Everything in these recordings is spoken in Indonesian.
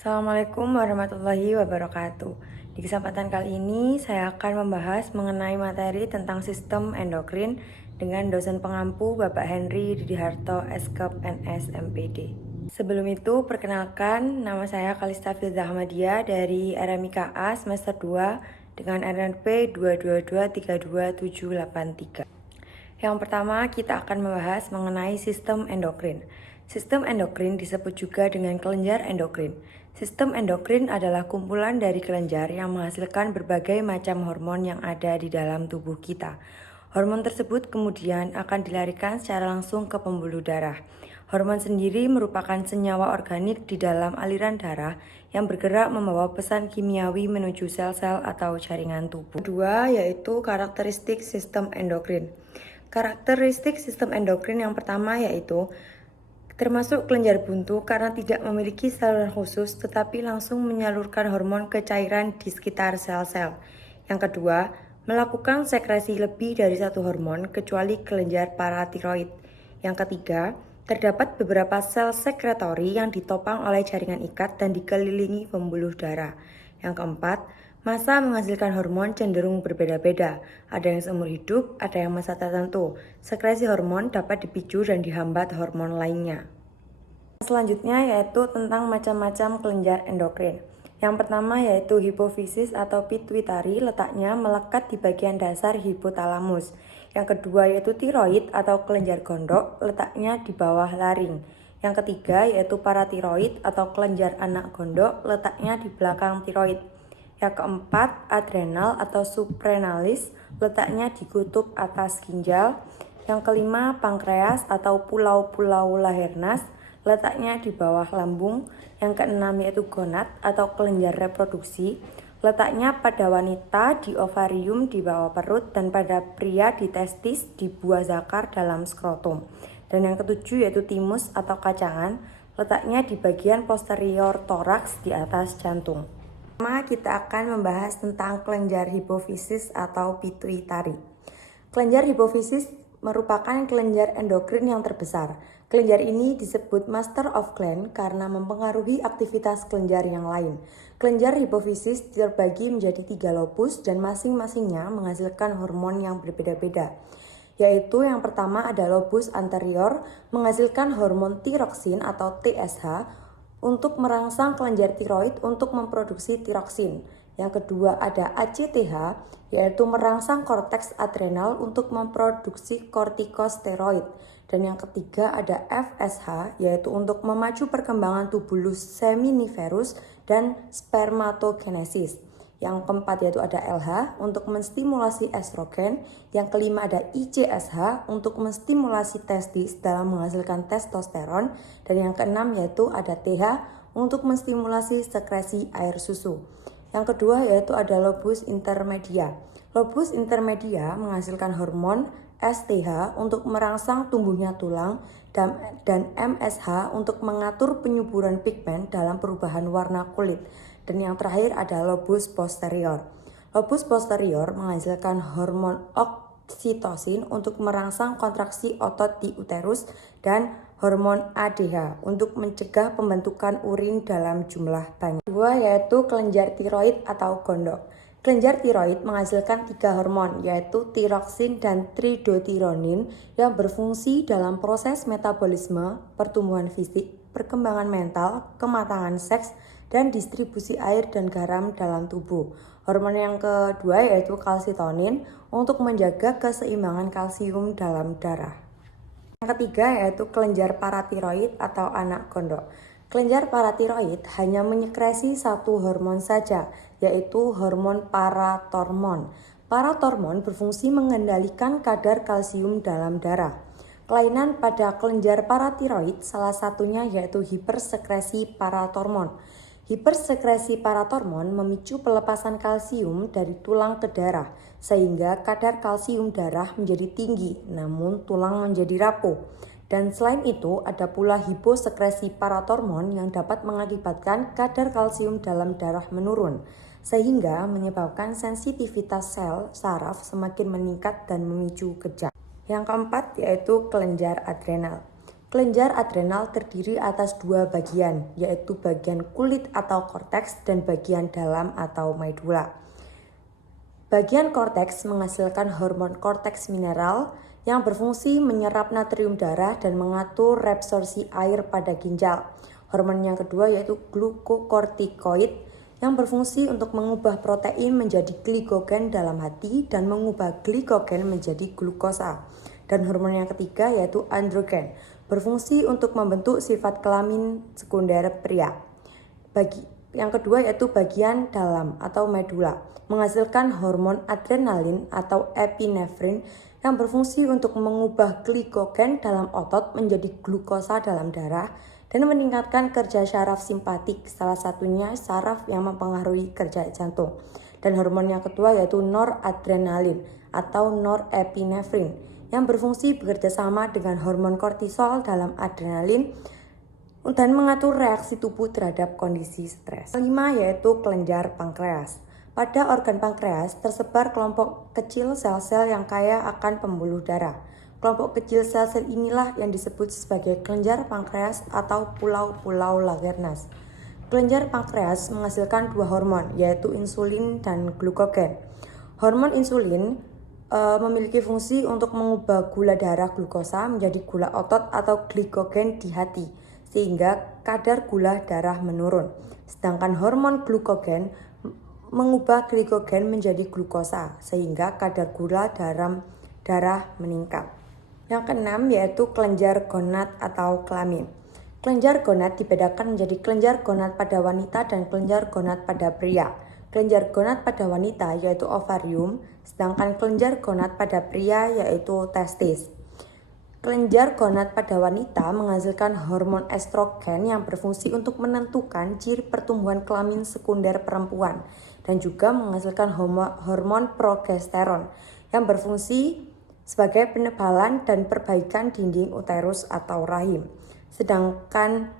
Assalamualaikum warahmatullahi wabarakatuh. Di kesempatan kali ini saya akan membahas mengenai materi tentang sistem endokrin dengan dosen pengampu Bapak Henry Didiharto Eskep NS MPD. Sebelum itu, perkenalkan, nama saya Kalista Filza Ahmadiyah dari RMIKA semester 2 dengan RNP 222327783. Yang pertama, kita akan membahas mengenai sistem endokrin. Sistem endokrin disebut juga dengan kelenjar endokrin. Sistem endokrin adalah kumpulan dari kelenjar yang menghasilkan berbagai macam hormon yang ada di dalam tubuh kita. Hormon tersebut kemudian akan dilarikan secara langsung ke pembuluh darah. Hormon sendiri merupakan senyawa organik di dalam aliran darah yang bergerak membawa pesan kimiawi menuju sel-sel atau jaringan tubuh. Kedua, yaitu karakteristik sistem endokrin. Karakteristik sistem endokrin yang pertama yaitu termasuk kelenjar buntu karena tidak memiliki saluran khusus tetapi langsung menyalurkan hormon ke cairan di sekitar sel-sel. Yang kedua, melakukan sekresi lebih dari satu hormon kecuali kelenjar paratiroid. Yang ketiga, terdapat beberapa sel sekretori yang ditopang oleh jaringan ikat dan dikelilingi pembuluh darah. Yang keempat, masa menghasilkan hormon cenderung berbeda-beda. Ada yang seumur hidup, ada yang masa tertentu. Sekresi hormon dapat dipicu dan dihambat hormon lainnya. Selanjutnya yaitu tentang macam-macam kelenjar endokrin. Yang pertama yaitu hipofisis atau pituitari, letaknya melekat di bagian dasar hipotalamus. Yang kedua yaitu tiroid atau kelenjar gondok, letaknya di bawah laring. Yang ketiga yaitu paratiroid atau kelenjar anak gondok, letaknya di belakang tiroid. Yang keempat, adrenal atau suprenalis, letaknya di kutub atas ginjal. Yang kelima, pankreas atau pulau-pulau Lahernas, letaknya di bawah lambung. Yang keenam yaitu gonad atau kelenjar reproduksi, letaknya pada wanita di ovarium di bawah perut dan pada pria di testis di buah zakar dalam skrotum. Dan yang ketujuh yaitu timus atau kacangan, letaknya di bagian posterior toraks di atas jantung. Pertama, kita akan membahas tentang kelenjar hipofisis atau pituitari. Kelenjar hipofisis merupakan kelenjar endokrin yang terbesar. Kelenjar ini disebut master of gland karena mempengaruhi aktivitas kelenjar yang lain. Kelenjar hipofisis terbagi menjadi 3 lobus dan masing-masingnya menghasilkan hormon yang berbeda-beda. Yaitu yang pertama ada lobus anterior menghasilkan hormon tiroksin atau TSH untuk merangsang kelenjar tiroid untuk memproduksi tiroksin. Yang kedua ada ACTH, yaitu merangsang korteks adrenal untuk memproduksi kortikosteroid. Dan yang ketiga ada FSH, yaitu untuk memacu perkembangan tubulus seminiferus dan spermatogenesis. Yang keempat yaitu ada LH untuk menstimulasi estrogen. Yang kelima ada ICSH untuk menstimulasi testis dalam menghasilkan testosteron. Dan yang keenam yaitu ada TH untuk menstimulasi sekresi air susu. Yang kedua yaitu ada lobus intermedia. Lobus intermedia menghasilkan hormon STH untuk merangsang tumbuhnya tulang dan MSH untuk mengatur penyuburan pigmen dalam perubahan warna kulit. Dan yang terakhir ada lobus posterior. Lobus posterior menghasilkan hormon oksitosin untuk merangsang kontraksi otot di uterus dan hormon ADH untuk mencegah pembentukan urin dalam jumlah banyak. Kedua yaitu kelenjar tiroid atau gondok. Kelenjar tiroid menghasilkan 3 hormon yaitu tiroksin dan tridotironin yang berfungsi dalam proses metabolisme, pertumbuhan fisik, perkembangan mental, kematangan seks, dan distribusi air dan garam dalam tubuh. Hormon yang kedua yaitu kalsitonin untuk menjaga keseimbangan kalsium dalam darah. Yang ketiga yaitu kelenjar paratiroid atau anak gondok. Kelenjar paratiroid hanya menyekresi satu hormon saja, yaitu hormon paratormon. Paratormon berfungsi mengendalikan kadar kalsium dalam darah. Kelainan pada kelenjar paratiroid salah satunya yaitu hipersekresi paratormon. Hipersekresi paratormon memicu pelepasan kalsium dari tulang ke darah, sehingga kadar kalsium darah menjadi tinggi, namun tulang menjadi rapuh. Dan selain itu, ada pula hiposekresi paratormon yang dapat mengakibatkan kadar kalsium dalam darah menurun, sehingga menyebabkan sensitivitas sel saraf semakin meningkat dan memicu kejang. Yang keempat yaitu kelenjar adrenal. Kelenjar adrenal terdiri atas dua bagian, yaitu bagian kulit atau korteks dan bagian dalam atau medula. Bagian korteks menghasilkan hormon korteks mineral yang berfungsi menyerap natrium darah dan mengatur reabsorpsi air pada ginjal. Hormon yang kedua yaitu glukokortikoid yang berfungsi untuk mengubah protein menjadi glikogen dalam hati dan mengubah glikogen menjadi glukosa. Dan hormon yang ketiga yaitu androgen, berfungsi untuk membentuk sifat kelamin sekunder pria. Yang kedua yaitu bagian dalam atau medula, menghasilkan hormon adrenalin atau epinefrin yang berfungsi untuk mengubah glikogen dalam otot menjadi glukosa dalam darah dan meningkatkan kerja syaraf simpatik, salah satunya saraf yang mempengaruhi kerja jantung. Dan hormon yang kedua yaitu noradrenalin atau norepinefrin yang berfungsi bekerja sama dengan hormon kortisol dalam adrenalin dan mengatur reaksi tubuh terhadap kondisi stres. Kelima yaitu kelenjar pankreas. Pada organ pankreas tersebar kelompok kecil sel-sel yang kaya akan pembuluh darah. Kelompok kecil sel-sel inilah yang disebut sebagai kelenjar pankreas atau pulau-pulau Langerhans. Kelenjar pankreas menghasilkan dua hormon yaitu insulin dan glukogen. Hormon insulin memiliki fungsi untuk mengubah gula darah glukosa menjadi gula otot atau glikogen di hati, sehingga kadar gula darah menurun. Sedangkan hormon glukogen mengubah glikogen menjadi glukosa, sehingga kadar gula dalam darah meningkat. Yang keenam yaitu kelenjar gonad atau kelamin. Kelenjar gonad dibedakan menjadi kelenjar gonad pada wanita dan kelenjar gonad pada pria. Kelenjar gonad pada wanita yaitu ovarium, sedangkan kelenjar gonad pada pria yaitu testis. Kelenjar gonad pada wanita menghasilkan hormon estrogen yang berfungsi untuk menentukan ciri pertumbuhan kelamin sekunder perempuan dan juga menghasilkan hormon progesteron yang berfungsi sebagai penebalan dan perbaikan dinding uterus atau rahim. Sedangkan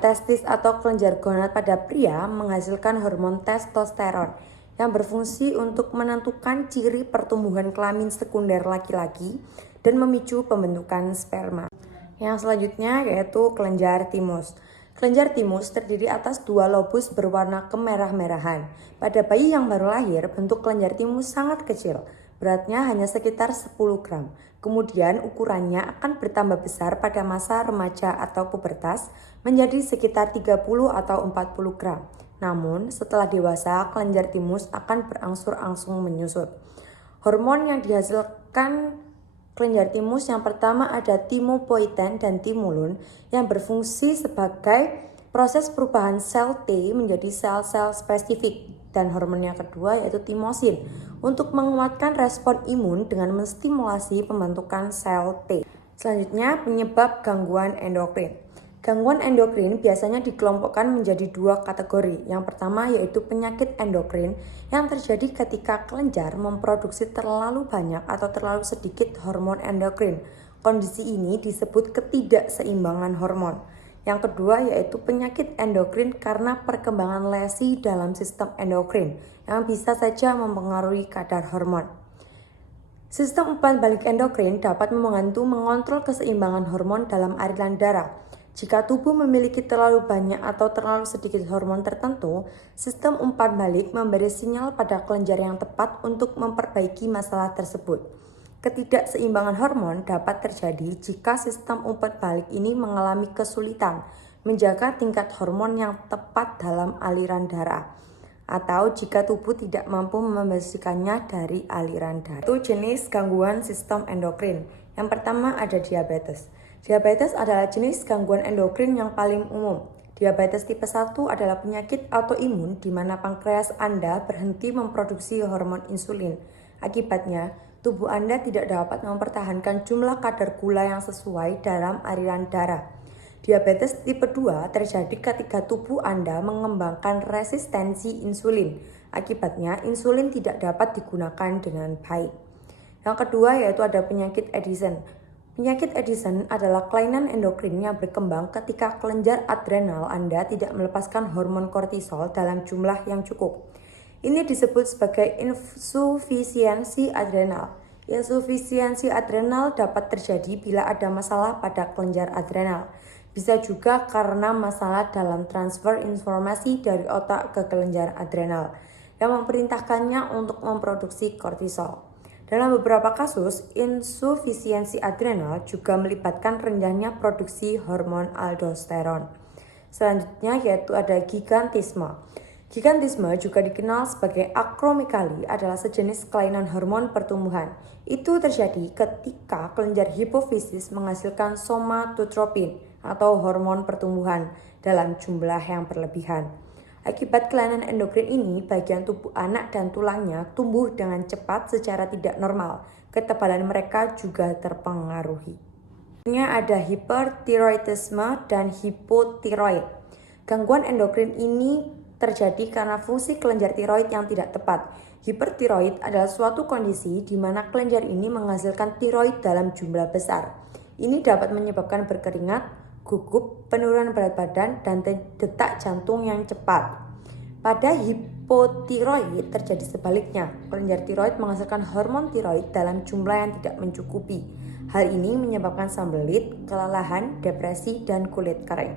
testis atau kelenjar gonad pada pria menghasilkan hormon testosteron yang berfungsi untuk menentukan ciri pertumbuhan kelamin sekunder laki-laki dan memicu pembentukan sperma. Yang selanjutnya yaitu kelenjar timus. Kelenjar timus terdiri atas dua lobus berwarna kemerah-merahan. Pada bayi yang baru lahir, bentuk kelenjar timus sangat kecil, beratnya hanya sekitar 10 gram. Kemudian ukurannya akan bertambah besar pada masa remaja atau pubertas menjadi sekitar 30 atau 40 gram. Namun setelah dewasa, kelenjar timus akan berangsur-angsur menyusut. Hormon yang dihasilkan kelenjar timus yang pertama ada timopoietin dan timulun yang berfungsi sebagai proses perubahan sel T menjadi sel-sel spesifik. Dan hormon yang kedua yaitu timosin untuk menguatkan respon imun dengan menstimulasi pembentukan sel T. Selanjutnya penyebab gangguan endokrin. Gangguan endokrin biasanya dikelompokkan menjadi dua kategori. Yang pertama yaitu penyakit endokrin yang terjadi ketika kelenjar memproduksi terlalu banyak atau terlalu sedikit hormon endokrin. Kondisi ini disebut ketidakseimbangan hormon. Yang kedua yaitu penyakit endokrin karena perkembangan lesi dalam sistem endokrin yang bisa saja mempengaruhi kadar hormon. Sistem umpan balik endokrin dapat membantu mengontrol keseimbangan hormon dalam aliran darah. Jika tubuh memiliki terlalu banyak atau terlalu sedikit hormon tertentu, sistem umpan balik memberi sinyal pada kelenjar yang tepat untuk memperbaiki masalah tersebut. Ketidakseimbangan hormon dapat terjadi jika sistem umpan balik ini mengalami kesulitan menjaga tingkat hormon yang tepat dalam aliran darah, atau jika tubuh tidak mampu membersihkannya dari aliran darah. Itu jenis gangguan sistem endokrin. Yang pertama ada diabetes. Diabetes adalah jenis gangguan endokrin yang paling umum. Diabetes tipe 1 adalah penyakit autoimun di mana pankreas Anda berhenti memproduksi hormon insulin. Akibatnya, tubuh Anda tidak dapat mempertahankan jumlah kadar gula yang sesuai dalam aliran darah. Diabetes tipe 2 terjadi ketika tubuh Anda mengembangkan resistensi insulin. Akibatnya, insulin tidak dapat digunakan dengan baik. Yang kedua yaitu ada penyakit Addison. Penyakit Addison adalah kelainan endokrin yang berkembang ketika kelenjar adrenal Anda tidak melepaskan hormon kortisol dalam jumlah yang cukup. Ini disebut sebagai insufisiensi adrenal. Insufisiensi adrenal dapat terjadi bila ada masalah pada kelenjar adrenal. Bisa juga karena masalah dalam transfer informasi dari otak ke kelenjar adrenal yang memerintahkannya untuk memproduksi kortisol. Dalam beberapa kasus, insufisiensi adrenal juga melibatkan rendahnya produksi hormon aldosteron. Selanjutnya yaitu ada gigantisme. Gigantisme juga dikenal sebagai akromekali adalah sejenis kelainan hormon pertumbuhan. Itu terjadi ketika kelenjar hipofisis menghasilkan somatotropin atau hormon pertumbuhan dalam jumlah yang berlebihan. Akibat kelainan endokrin ini, bagian tubuh anak dan tulangnya tumbuh dengan cepat secara tidak normal. Ketebalan mereka juga terpengaruhi. Ada hipertiroidisme dan hipotiroid. Gangguan endokrin ini terjadi karena fungsi kelenjar tiroid yang tidak tepat. Hipertiroid adalah suatu kondisi di mana kelenjar ini menghasilkan tiroid dalam jumlah besar. Ini dapat menyebabkan berkeringat, gugup, penurunan berat badan, dan detak jantung yang cepat. Pada hipotiroid terjadi sebaliknya. Kelenjar tiroid menghasilkan hormon tiroid dalam jumlah yang tidak mencukupi. Hal ini menyebabkan sembelit, kelelahan, depresi, dan kulit kering.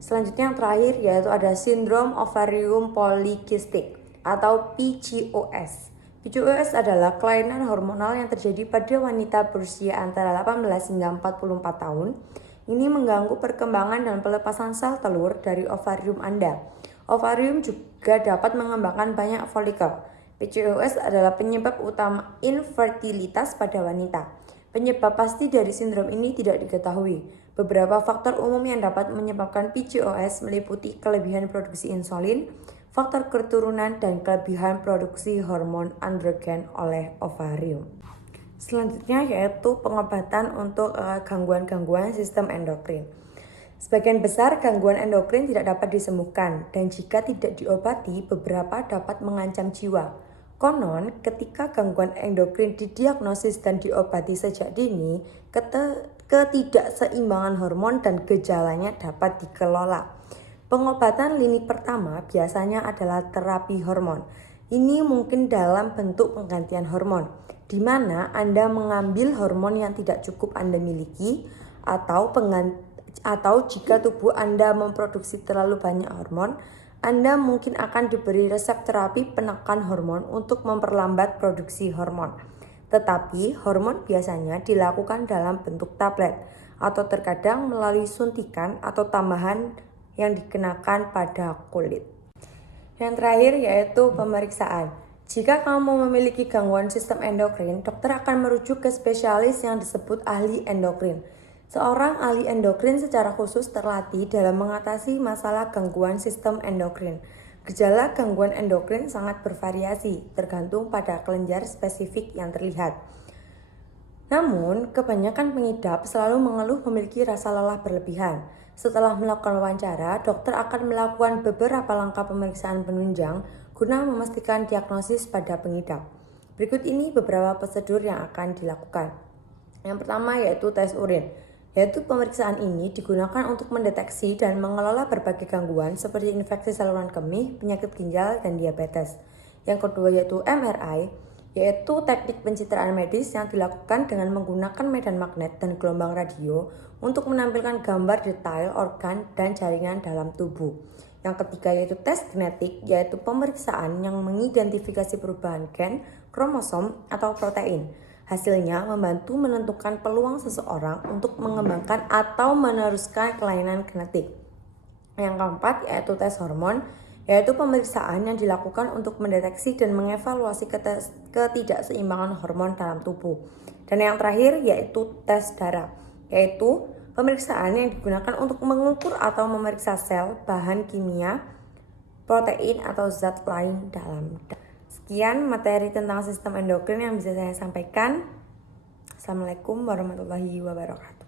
Selanjutnya yang terakhir yaitu ada sindrom ovarium polikistik atau PCOS. PCOS adalah kelainan hormonal yang terjadi pada wanita berusia antara 18 hingga 44 tahun. Ini mengganggu perkembangan dan pelepasan sel telur dari ovarium Anda. Ovarium juga dapat mengembangkan banyak folikel. PCOS adalah penyebab utama infertilitas pada wanita. Penyebab pasti dari sindrom ini tidak diketahui. Beberapa faktor umum yang dapat menyebabkan PCOS meliputi kelebihan produksi insulin, faktor keturunan, dan kelebihan produksi hormon androgen oleh ovarium. Selanjutnya yaitu pengobatan untuk gangguan-gangguan sistem endokrin. Sebagian besar gangguan endokrin tidak dapat disembuhkan dan jika tidak diobati beberapa dapat mengancam jiwa. Konon, ketika gangguan endokrin didiagnosis dan diobati sejak dini, ketidakseimbangan hormon dan gejalanya dapat dikelola. Pengobatan lini pertama biasanya adalah terapi hormon. Ini mungkin dalam bentuk penggantian hormon, di mana Anda mengambil hormon yang tidak cukup Anda miliki atau jika tubuh Anda memproduksi terlalu banyak hormon, Anda mungkin akan diberi resep terapi penekan hormon untuk memperlambat produksi hormon. Tetapi hormon biasanya dilakukan dalam bentuk tablet atau terkadang melalui suntikan atau tambahan yang dikenakan pada kulit. Yang terakhir yaitu pemeriksaan. Jika kamu memiliki gangguan sistem endokrin, dokter akan merujuk ke spesialis yang disebut ahli endokrin. Seorang ahli endokrin secara khusus terlatih dalam mengatasi masalah gangguan sistem endokrin. Gejala gangguan endokrin sangat bervariasi, tergantung pada kelenjar spesifik yang terlihat. Namun, kebanyakan pengidap selalu mengeluh memiliki rasa lelah berlebihan. Setelah melakukan wawancara, dokter akan melakukan beberapa langkah pemeriksaan penunjang guna memastikan diagnosis pada pengidap. Berikut ini beberapa prosedur yang akan dilakukan. Yang pertama yaitu tes urin. Pemeriksaan ini digunakan untuk mendeteksi dan mengelola berbagai gangguan seperti infeksi saluran kemih, penyakit ginjal, dan diabetes. Yang kedua yaitu MRI, yaitu teknik pencitraan medis yang dilakukan dengan menggunakan medan magnet dan gelombang radio untuk menampilkan gambar detail organ dan jaringan dalam tubuh. Yang ketiga yaitu tes genetik, yaitu pemeriksaan yang mengidentifikasi perubahan gen, kromosom, atau protein. Hasilnya membantu menentukan peluang seseorang untuk mengembangkan atau meneruskan kelainan genetik. Yang keempat yaitu tes hormon, yaitu pemeriksaan yang dilakukan untuk mendeteksi dan mengevaluasi ketidakseimbangan hormon dalam tubuh. Dan yang terakhir yaitu tes darah, yaitu pemeriksaan yang digunakan untuk mengukur atau memeriksa sel, bahan kimia, protein, atau zat lain dalam darah. Sekian materi tentang sistem endokrin yang bisa saya sampaikan. Assalamualaikum warahmatullahi wabarakatuh.